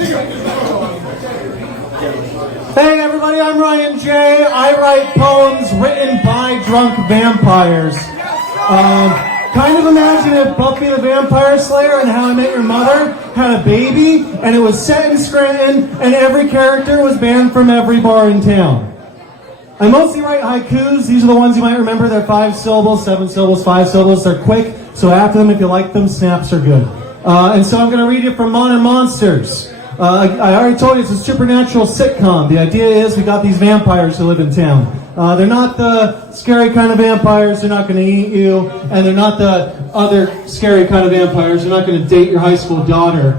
Hey everybody, I'm Ryan J. I write poems written by drunk vampires. Kind of imagine if Buffy the Vampire Slayer and How I Met Your Mother had a baby, and it was set in Scranton, and every character was banned from every bar in town. I mostly write haikus. These are the ones you might remember. They're 5 syllables, 7 syllables, 5 syllables. They're quick, so after them, if you like them, snaps are good. And so I'm going to read you from Modern Monsters. I already told you it's a supernatural sitcom. The idea is we got these vampires who live in town. They're not the scary kind of vampires. They're not going to eat you. And they're not the other scary kind of vampires. They're not going to date your high school daughter.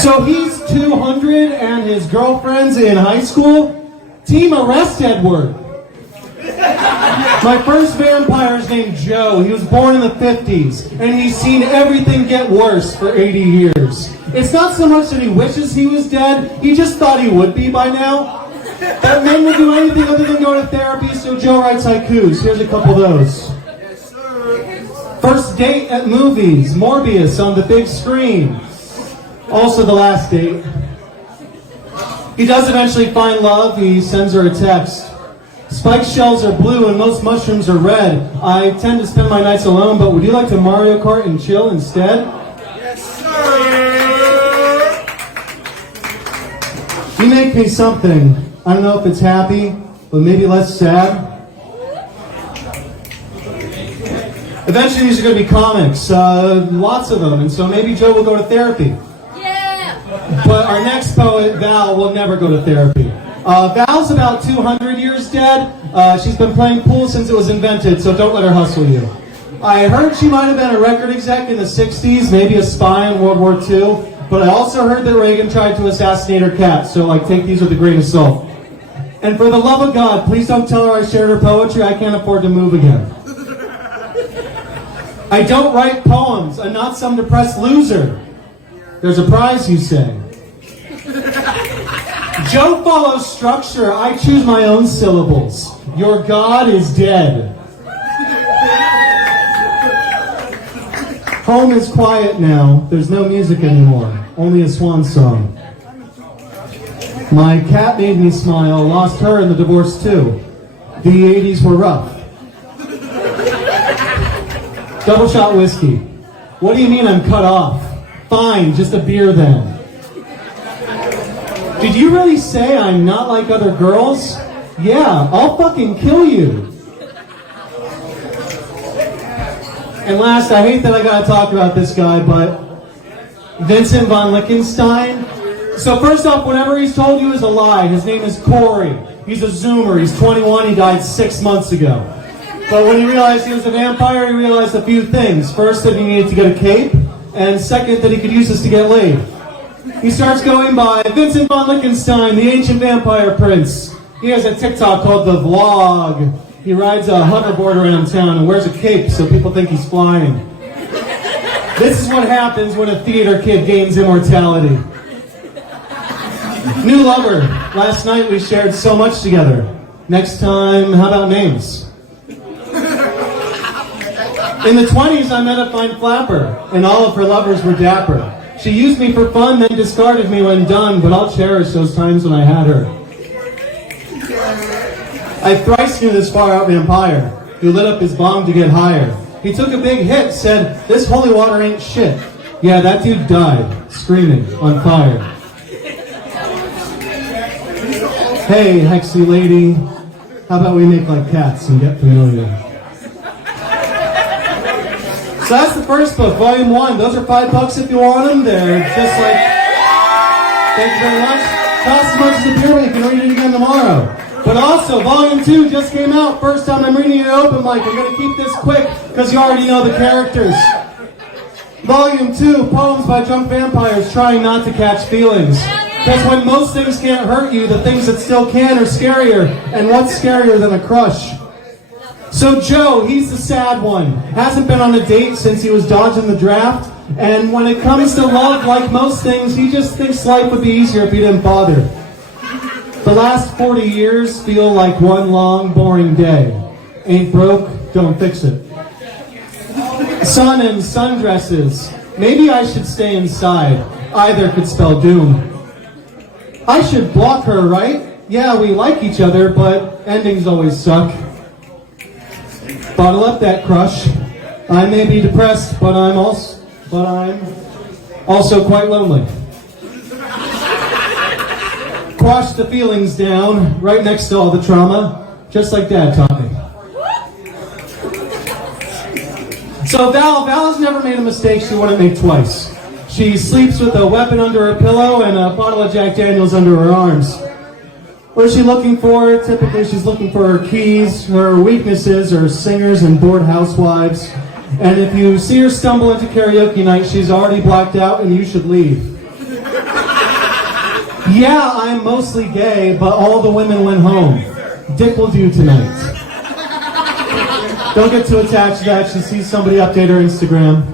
So he's 200 and his girlfriend's in high school. Team arrest Edward. My first vampire is named Joe. He was born in the 50s, and he's seen everything get worse for 80 years. It's not so much that he wishes he was dead, he just thought he would be by now. That men would do anything other than go to therapy, so Joe writes haikus. Here's a couple of those. First date at movies, Morbius on the big screen. Also the last date. He does eventually find love, he sends her a text. Spike shells are blue and most mushrooms are red. I tend to spend my nights alone, but would you like to Mario Kart and chill instead? Yes, sir! You make me something. I don't know if it's happy, but maybe less sad. Eventually these are going to be comics, lots of them, and so maybe Joe will go to therapy. Yeah! But our next poet, Val, will never go to therapy. Val's about 200 years dead. She's been playing pool since it was invented, so don't let her hustle you. I heard she might have been a record exec in the 60s, maybe a spy in World War II, but I also heard that Reagan tried to assassinate her cat, so take these with a grain of salt. And for the love of God, please don't tell her I shared her poetry. I can't afford to move again. I don't write poems. I'm not some depressed loser. There's a prize, you say. Joe follows structure. I choose my own syllables. Your God is dead. Home is quiet now. There's no music anymore. Only a swan song. My cat made me smile. Lost her in the divorce too. The 80s were rough. Double shot whiskey. What do you mean I'm cut off? Fine, just a beer then. Did you really say I'm not like other girls? Yeah, I'll fucking kill you. And last, I hate that I gotta talk about this guy, but Vincent von Lichtenstein. So first off, whatever he's told you is a lie. His name is Corey. He's a Zoomer. He's 21. He died 6 months ago. But when he realized he was a vampire, he realized a few things. First, that he needed to get a cape, and second, that he could use this to get laid. He starts going by Vincent von Lichtenstein, the ancient vampire prince. He has a TikTok called The Vlog. He rides a hoverboard around town and wears a cape so people think he's flying. This is what happens when a theater kid gains immortality. New lover. Last night we shared so much together. Next time, how about names? In the 20s, I met a fine flapper, and all of her lovers were dapper. She used me for fun, then discarded me when done, but I'll cherish those times when I had her. I thrice knew this far-out vampire, who lit up his bong to get higher. He took a big hit, said, "This holy water ain't shit." Yeah, that dude died, screaming, on fire. Hey, Hexy lady, how about we make like cats and get familiar? So that's the first book, Volume 1. Those are $5 if you want them. They're just like, thank you very much. Cost as much as a beer, but you can read it again tomorrow. But also, Volume 2 just came out. First time I'm reading it at Open Mic. We're going to keep this quick because you already know the characters. Volume 2, Poems by Drunk Vampires Trying Not to Catch Feelings. Because when most things can't hurt you, the things that still can are scarier. And what's scarier than a crush? So Joe, he's the sad one. Hasn't been on a date since he was dodging the draft. And when it comes to love, like most things, he just thinks life would be easier if he didn't bother. The last 40 years feel like one long, boring day. Ain't broke, don't fix it. Sun and sundresses. Maybe I should stay inside. Either could spell doom. I should block her, right? Yeah, we like each other, but endings always suck. Bottle up that crush. I may be depressed, but I'm also quite lonely. Quash the feelings down, right next to all the trauma, just like Dad taught me. So Val has never made a mistake she wouldn't make twice. She sleeps with a weapon under her pillow and a bottle of Jack Daniels under her arms. What is she looking for? Typically she's looking for her keys. Her weaknesses are singers and bored housewives. And if you see her stumble into karaoke night, she's already blacked out and you should leave. Yeah, I'm mostly gay, but all the women went home. Dick will do tonight. Don't get too attached to that. She sees somebody update her Instagram.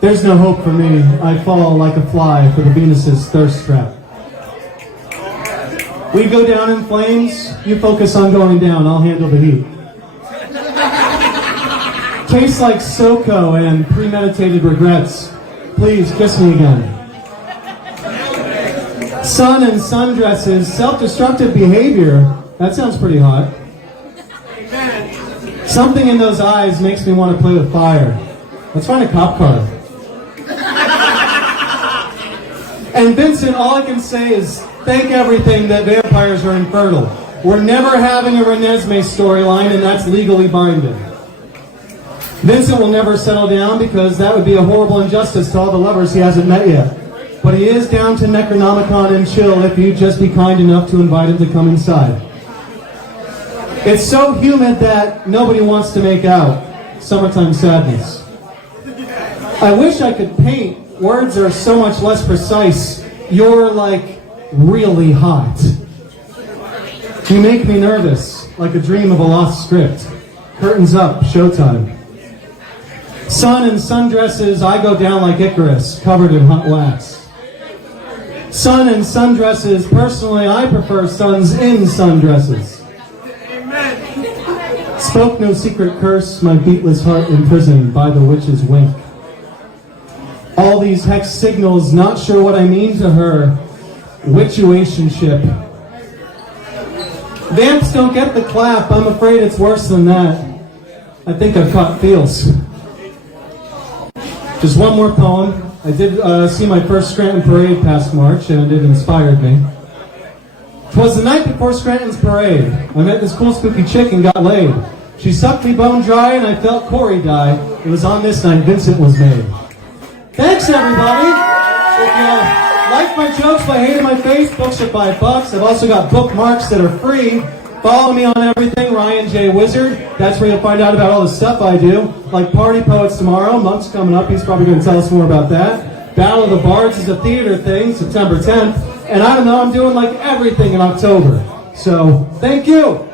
There's no hope for me. I fall like a fly for the Venus's thirst trap. We go down in flames. You focus on going down. I'll handle the heat. Tastes like SoCo and premeditated regrets. Please kiss me again. Sun and sundresses, self-destructive behavior. That sounds pretty hot. Something in those eyes makes me want to play with fire. Let's find a cop car. And Vincent, all I can say is thank everything that vampires are infertile. We're never having a Renesmee storyline, and that's legally binding. Vincent will never settle down because that would be a horrible injustice to all the lovers he hasn't met yet. But he is down to Necronomicon and chill if you'd just be kind enough to invite him to come inside. It's so humid that nobody wants to make out. Summertime sadness. I wish I could paint. Words are so much less precise. You're like really hot. You make me nervous, like a dream of a lost script. Curtains up, showtime. Sun and sundresses, I go down like Icarus, covered in hot wax. Sun and sundresses, personally I prefer suns in sundresses. Spoke no secret curse, my beatless heart imprisoned by the witch's wink. All these hex signals, not sure what I mean to her. Witchuationship. Vamps don't get the clap, I'm afraid it's worse than that. I think I've caught feels. Just one more poem. I did see my first Scranton parade past March, and it inspired me. 'Twas the night before Scranton's parade. I met this cool spooky chick and got laid. She sucked me bone dry and I felt Corey die. It was on this night Vincent was made. Thanks everybody! If you like my jokes but hated my face, books are $5. I've also got bookmarks that are free. Follow me on everything, Ryan J. Wizard. That's where you'll find out about all the stuff I do. Like Party Poets tomorrow, Monk's coming up, he's probably going to tell us more about that. Battle of the Bards is a theater thing, September 10th. And I don't know, I'm doing like everything in October. So, thank you!